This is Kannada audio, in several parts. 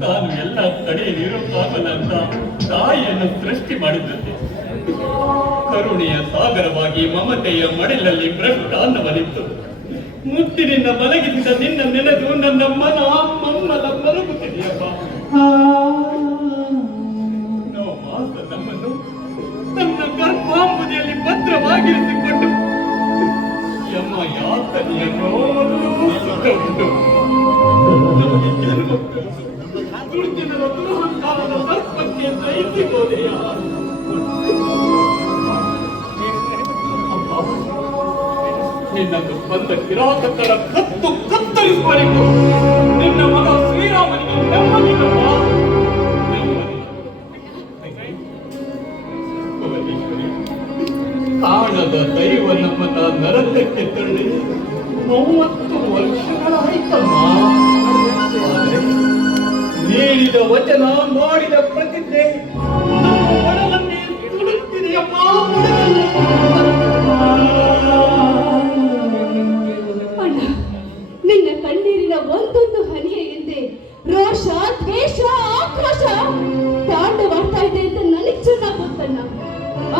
ತಾನು ಎಲ್ಲ ಕಡೆ ನಿರುಪಾಪನಂತ ತಾಯಿಯನ್ನು ಸೃಷ್ಟಿ ಮಾಡಿದ್ದಂತೆ ಕರುಣೆಯ ಸಾಗರವಾಗಿ ಮಮತೆಯ ಮಡಿಲಲ್ಲಿ ಭ್ರಷ್ಟಾನ್ನವನಿತ್ತು. ಮುತ್ತಿನಿಂದ ಮಲಗಿಸಿದ ನಿನ್ನ ನೆನೆದು ನನ್ನ ಮನ ಮಮ್ಮಲ ಮಲಗುತ್ತಿದೆಯಪ್ಪ. ಮಾಸ ನಮ್ಮನ್ನು ತನ್ನ ಗರ್ಭಾಂಬುದಿಯಲ್ಲಿ ಭದ್ರವಾಗಿರಿಸಿಕೊಂಡು ಯಮ ಯಾತನೆಯನ್ನು ಸುಖವುಂಟು. ದುರ್ಜನರ ದುರಹಂಕಾರದ ಸರ್ಪಕ್ಕೆ ದಯಿಸಿಬೋದೆಯ ನಿನ್ನನ್ನು ಬಂದ ಕಿರಾತಕರ ಕತ್ತು ಕತ್ತರಿಸಬೇಕು. ನಿನ್ನ ಮಗ ಶ್ರೀರಾಮನಿಗೆ ನೆಮ್ಮದಿಲ್ಲಪ್ಪ. ಕಾಣದ ದೈವ ನಮ್ಮನ್ನ ನರಕಕ್ಕೆ ತಳ್ಳಿ 30 ವರ್ಷಗಳಾಯ್ತಮ್ಮ. ನೀಡಿದ ವಚನ ಮಾಡಿದ ಪ್ರತಿಜ್ಞೆ ಒಡಲನ್ನೇ ಸುಡುತ್ತಿದೆಯಪ್ಪ. ಅಣ್ಣ, ನಿನ್ನ ಕಣ್ಣೀರಿನ ಒಂದೊಂದು ಹನಿಯ ಹಿಂದೆ ರೋಷ, ದ್ವೇಷ, ಆಕ್ರೋಶ ತಾಂಡವಾಡ್ತಾ ಇದೆ ಅಂತ ನನಗೆ ಚೆನ್ನಾಗಿ ಗೊತ್ತಣ್ಣ.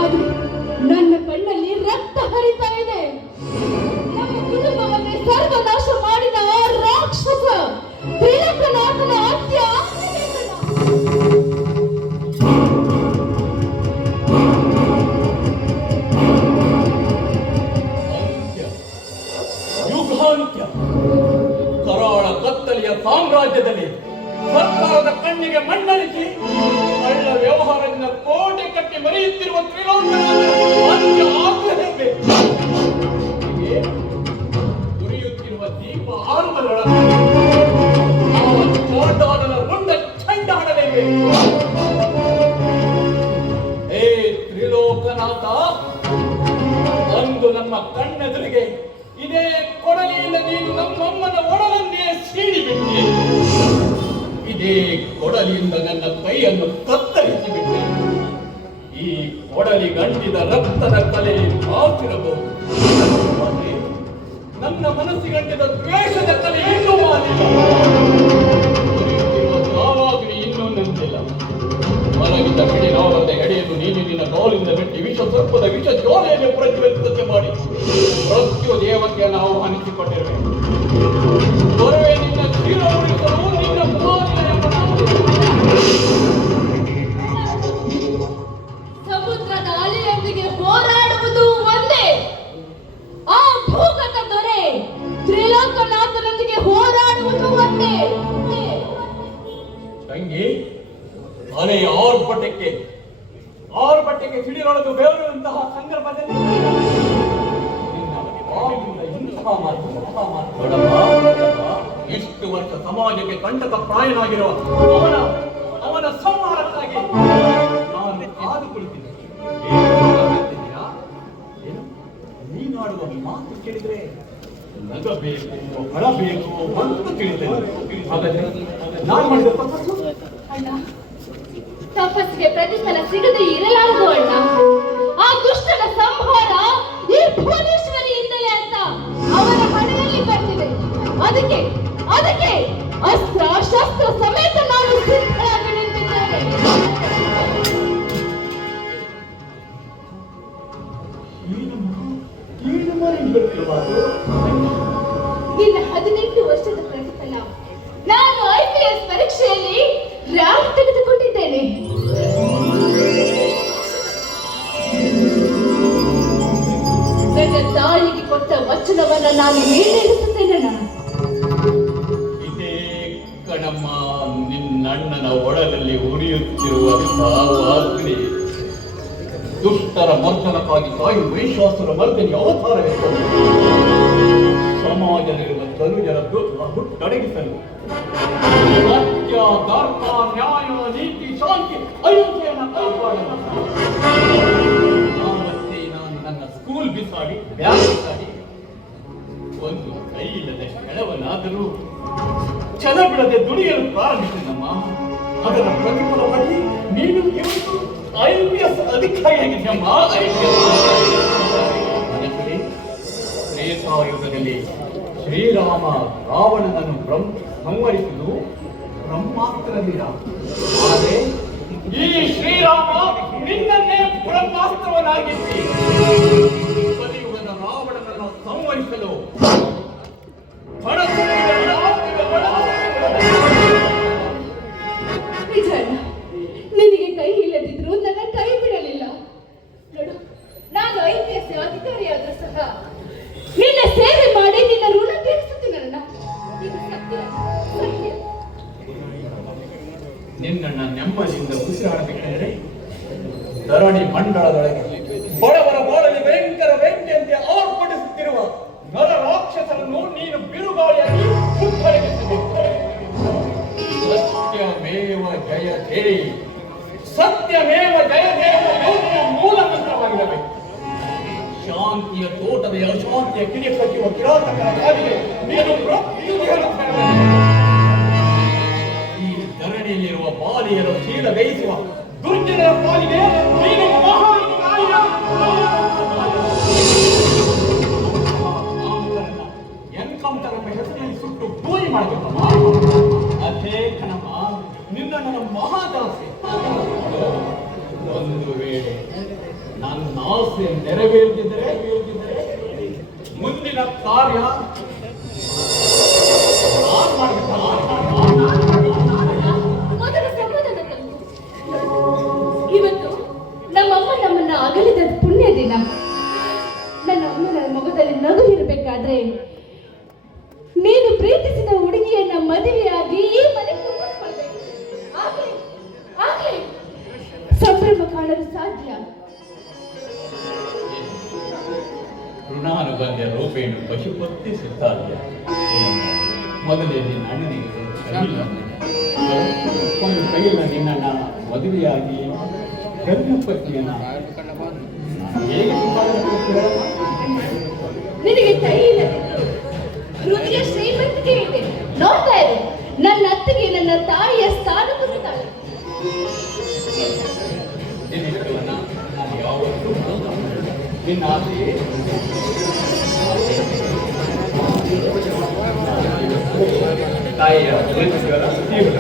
ಆದ್ರೆ ನನ್ನ ಕಣ್ಣಲ್ಲಿ ರಕ್ತ ಹರಿತಾ ಇದೆ. ನಮ್ಮ ಕುಟುಂಬವನ್ನೇ ಸರ್ವನಾಶ ಮಾಡಿದ ಆ ರಾಕ್ಷಸ ತ್ರಿಲೋಕನಾಥನ ಹತ್ಯೆ ಯುಗಾಂತ್ಯ. ಕರಾಳ ಕತ್ತಲೆಯ ಸಾಮ್ರಾಜ್ಯದಲ್ಲಿ ಸರ್ಕಾರದ ಕಣ್ಣಿಗೆ ಮಣ್ಣಳಿಸಿ ಕಳ್ಳ ವ್ಯವಹಾರದಿಂದ ಕೋಟೆ ಕಟ್ಟಿ ಮರೆಯುತ್ತಿರುವ ಉರಿಯುತ್ತಿರುವ ದೀಪ ಆರುವುದರೊಳಗೆ ರುಂಡ ಚಂಡಾಡಲೇಬೇಕು. ಹೇ ತ್ರಿಲೋಕನಾಥ, ಅಂದು ನಮ್ಮ ಕಣ್ಣೆದುರಿಗೆ ಇದೇ ಕೊಡಲಿಯಿಂದ ನೀನು ನಮ್ಮಮ್ಮನ ಒಡಲನ್ನೇ ಸೀಳಿಬಿಟ್ಟೆ. ಇದೇ ಕೊಡಲಿಯಿಂದ ನನ್ನ ಕೈಯನ್ನು ಕತ್ತರಿಸಿಬಿಟ್ಟೆ. ಈ ಕೊಡಲಿ ಗಂಟಿದ ರಕ್ತದ ಕಲೆ ಮಾತಿರಬಹುದು, ನನ್ನ ಮನಸ್ಸಿಗಂಟಿದ ದ್ವೇಷದ ಕಲೆ ಇನ್ನೂ ಮಾತಿಲ್ಲ. ನಾವಾಗಲಿ ಇನ್ನೂ ನಂಬಿಲ್ಲ. ಮಲಗಿದ ಬಿಡಿನಾಳದ ಎಡೆಯನ್ನು ನೀನು ನಿನ್ನ ಕಾಲಿಂದ ಬಿಟ್ಟು ವಿಷ ಸರ್ಪದ ವಿಷ ಜ್ವಾಲೆಯನ್ನು ಪ್ರಜ್ವಲಿತತೆ ಮಾಡಿ ಮೃತ್ಯು ದೇವತೆಯನ್ನು ಆಹ್ವಾನಿಸಿಕೊಂಡಿರಬೇಕು. ಬರುವೆ ನಿನ್ನ ಕ್ಷೀರ ಉಳಿಸಲು ನಿನ್ನ ಸಮುದ್ರದ ಅಲೆಯೊಂದಿಗೆ ಹೋರಾಡುವುದು ಒಂದೇ. ಆ ಭೂಗತ ದೊರೆ ತ್ರಿಲೋಕನಾಥನೊಂದಿಗೆ ಹೋರಾಡುವುದು ಒಂದೇ. ತಂಗಿ, ಅಲೆಯ ಆರ್ಭಟಕ್ಕೆ ಸಿಡಿರೊಳದು ಬೇರುವಂತಹ ಸಂದರ್ಭದಲ್ಲಿ ಇಷ್ಟು ವರ್ಷ ಸಮಾಜಕ್ಕೆ ಕಂಟಕ ಪ್ರಾಯನಾಗಿರುವ ಅವನ ಸಂಹಾರಕ್ಕಾಗಿ ನಾನು ಕಾದು ಕುಳಿತಿದ್ದೆ. ನೀನಾಡುವ ಮಾತು ಕೇಳಿದ್ರೆ ನಗಬೇಕು, ಅಳಬೇಕು ಅಂತ ತಿಳಿತೇನೆ. ಹಾಗಾದ್ರೆ ನಾನು ಮಾಡಿದ ತಪಸ್ಸು ಅಣ್ಣ, ತಪಸ್ಸಿಗೆ ಪ್ರತಿಫಲ ಸಿಗದೆ ಇರಲಾರದು ಅಣ್ಣ. ಆ ದುಷ್ಟನ ಸಂಹಾರ ಈ ಭುವನೇಶ್ವರಿಯಿಂದಲೇ ಅಂತ ಅವರ ಹಣೆಯಲ್ಲಿ ಬರ್ತಿದೆ. ಅದಕ್ಕೆ ಅಸ್ತ್ರ ಶಸ್ತ್ರ ಸಮೇತ ನಾನು ಸಿದ್ಧರಾಗಿ ನಿಂತಿದ್ದೇನೆ. ನಿನ್ನ 18 ವರ್ಷದ ಪ್ರತಿಫಲ ನಾನು IPS ಪರೀಕ್ಷೆಯಲ್ಲಿ ರ್ಯಾಂಕ್ ತೆಗೆದುಕೊಂಡಿದ್ದೇನೆ. ನನ್ನ ತಾಯಿಗೆ ಕೊಟ್ಟ ವಚನವನ್ನ ನಾನು ಈಡೇರಿಸುತ್ತೇನೆ. ಇದೇ ಕಣಮ್ಮ ನಿನ್ನಣ್ಣನ ಒಳದಲ್ಲಿ ಉರಿಯುತ್ತಿರುವ ಅಗ್ನಿ. ದುಷ್ಟರ ಮರ್ದನಕ್ಕಾಗಿ ತಾಯಿ ಮಹಿಷಾಸುರ ಮರ್ದನಿ ಅವತಾರವೆತ್ತು ಸಮಾಜದಲ್ಲಿರುವ ತನುಜರ ಹುಟ್ಟಡಗಿಸಲು ಸತ್ಯ, ಧರ್ಮ, ನ್ಯಾಯ, ನೀತಿ, ಶಾಂತಿ, ಅಹಿಂಸೆಯನ್ನು ಕಾಪಾಡಲು ದುಡಿಯಲು ಪ್ರಾರಂಭಿಸಿದಮ್ಮ. ಅದರ ಪ್ರತಿಫಲವಾಗಿ ನೀನು ಇವತ್ತು IPS ಅಧಿಕಾರಿಯಾಗಿದ್ದಮ್ಮ. ತ್ರೇತಾಯುಗದಲ್ಲಿ ಶ್ರೀರಾಮ ರಾವಣನನ್ನು ಸಂಹರಿಸುವುದು ಬ್ರಹ್ಮಾಸ್ತ್ರದಿಂದ. ಆದರೆ ಈ ಶ್ರೀರಾಮ ನಿನ್ನನ್ನೇ ಬ್ರಹ್ಮಾಸ್ತ್ರವನ್ನಾಗಿಸಿ ಕಲಿಯುಗದ ರಾವಣನನ್ನು ಸಂಹರಿಸಲು ನಿಜ, ನಿನಗೆ ಕೈ ಇಲ್ಲದಿದ್ರು ನನ್ನ ಕೈ ಬಿಡಲಿಲ್ಲ. ನೋಡು, ನಾನು IPS ಅಧಿಕಾರಿಯಾದ್ರೂ ಸಹ ನಿನ್ನ ಸೇವೆ ಮಾಡಿ ನಿನ್ನ ಋಣ ತೀರಿಸುತ್ತೇನಲ್ಲ. ಇದು ಸತ್ಯ, ಸತ್ಯ. ನಿನ್ನನ್ನ ನೆಮ್ಮದಿಯಿಂದ ಉಸಿರಾಡಬೇಕೆಂದರೆ ಧರಣಿ ಮಂಡಳದೊಳಗೆ ಬಡವರ ಬಾಳಲ್ಲಿ ಭಯಂಕರ ಬೆಂಕಿಯಂತೆ ಆರ್ಭಟಿಸುತ್ತಿರುವ ನರ ರಾಕ್ಷಸರನ್ನು ನೀನು ಬಿರುಗಾಳಿಯಾಗಿ ಮುತ್ತೊಲಗಿಸಬೇಕು. ಸತ್ಯಮೇವ ಜಯ ಜಯ, ಸತ್ಯಮೇವ ಜಯ ಜಯ ಮೂಲ ಮಂತ್ರವಾಗಿರಬೇಕು. ಶಾಂತಿಯ ತೋಟದ ಅಶಾಂತಿಯ ಕಿಡಿ ಕಟ್ಟುವ ಕಿರಾತಕರ ಕಾಲಿಗೆ ನೀನು ಮೃತ್ಯುದೇಹವನ್ನು ತರಬೇಕು. ಈ ಧರಣಿಯಲ್ಲಿರುವ ಬಾಲಿಯರ ಶೀಲ ಬೇಯಿಸುವ ದುರ್ಜನರ ಪಾಲಿಗೆ ನೀನು ಎನ್ಕೌಂಟರ್ ಅನ್ನು ಹೆಸರಿನಲ್ಲಿ ಸುಟ್ಟು ಗೋಲಿ ಮಾಡಬೇಕಮ್ಮ. ಅದೇ ಕಣಮ್ಮ ನಿನ್ನ ಮಹಾದಾಸೆ. ಒಂದು ವೇಳೆ ನನ್ನ ಆಸೆ ನೆರವೇರಿದರೆ ಮುಂದಿನ ಕಾರ್ಯ ನಾನು ಮೊದಲ ಸಮಾಧಾನ ತಂದು. ಇವತ್ತು ನಮ್ಮಮ್ಮ ನಮ್ಮನ್ನ ಅಗಲಿದ ಪುಣ್ಯ ದಿನ. ನನ್ನ ಅಮ್ಮನ ಮೊಗದಲ್ಲಿ ನಗು ಇರಬೇಕಾದ್ರೆ ನೀನು ಪ್ರೀತಿಸಿದ ಹುಡುಗಿಯನ್ನ ಮದುವೆಯಾಗಿ ಈ ಮನೆ ತುಂಬಿಸ್ಕೊಳ್ಬೇಕು. ಆಗ್ಲೇ ಸಂಭ್ರಮ ಕಾಣಲು ಸಾಧ್ಯ. ಋಣಾನುಬಂಧ ರೂಪೇಣ ಪಶುಪತಿ ಸಿದ್ಧಾರ್ಯ. ಮೊದಲೇ ನಿನ್ನ ಅಣ್ಣನಿಗೆ ಒಂದು ಕೈಯಿಂದ ನಿನ್ನನ್ನ ಮದುವೆಯಾಗಿ ಗರ್ಭಪತಿಯನ್ನ ಹೇಗೆ ನಿನಗೆ ಕೈ ಇಲ್ಲದಿದ್ದು ಹೃದಯ ಶ್ರೀಮಂತಿಕೆ ಇದೆ. ನೋಡ್ತಾ ಇರು, ನನ್ನ ಅತ್ತಿಗೆ ನನ್ನ ತಾಯಿಯ ಸ್ಥಾನ ಕೊಡುತ್ತಾಳೆ. ನಾನು ಯಾವತ್ತೂ ನಿನ್ನ ಆಸೆ ತಾಯಿಯ ತೀವ್ರ